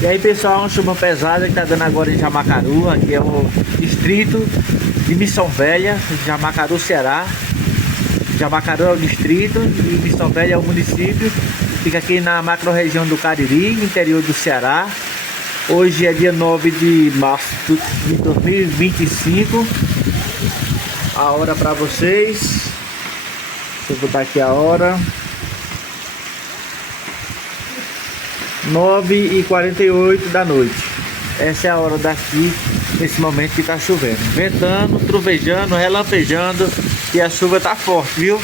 E aí pessoal, uma chuva pesada que tá dando agora em Jamacaru. Aqui é o distrito de Missão Velha, Jamacaru, Ceará. Jamacaru é o distrito e Missão Velha é o município. Fica aqui na macro-região do Cariri, interior do Ceará. Hoje é dia 9 de março de 2025. A hora para vocês. Deixa eu botar aqui a hora. 9h48 da noite. Essa é a hora daqui, nesse momento que tá chovendo. Ventando, trovejando, relampejando. E a chuva tá forte, viu?